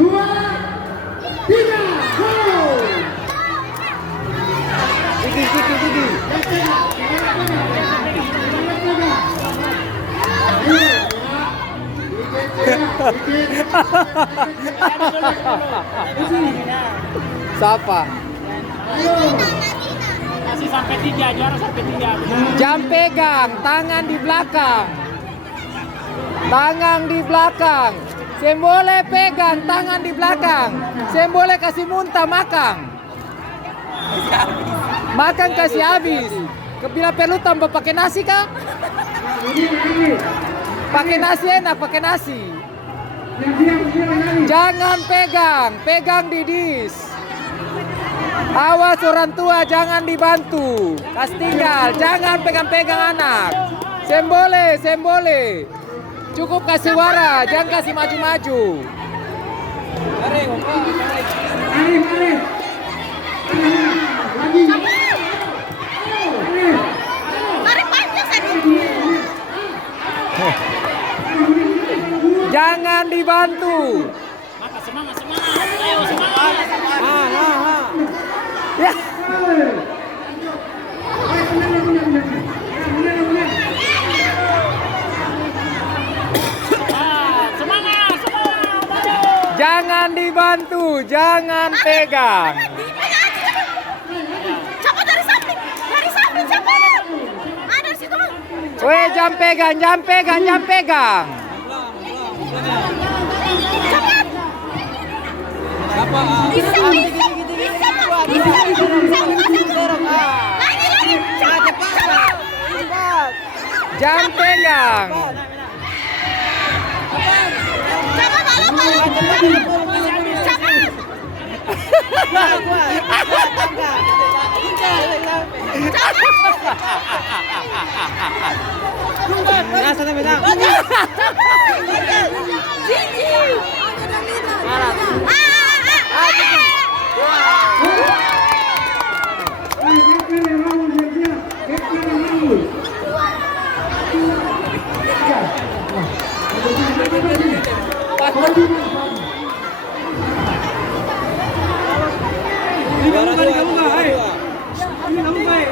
2, 3, go! Gigi. Siapa? Kasih sampai 3, juara sampai 3. Jam pegang, tangan di belakang. Tangan di belakang. Sembole pegang, tangan di belakang. Sembole kasih muntah makan. Makan kasih habis. Bila perlu tambah pakai nasi kah? Pakai nasi enak, pakai nasi. Jangan pegang, pegang di dis. Awas orang tua, jangan dibantu. Kas tinggal, jangan pegang-pegang anak. Sembole. Cukup kasih wara, jangan kasih maju-maju. Arif. Jangan dibantu. Maka semangat. Ayo semangat. Ya. Semangat. Jangan dibantu, jangan pegang. Siapa dari samping? Siapa? Ada di situ. Weh, jangan pegang. Bisa. Lagi. Cepat. Jangan pegang. Ini kamu baik.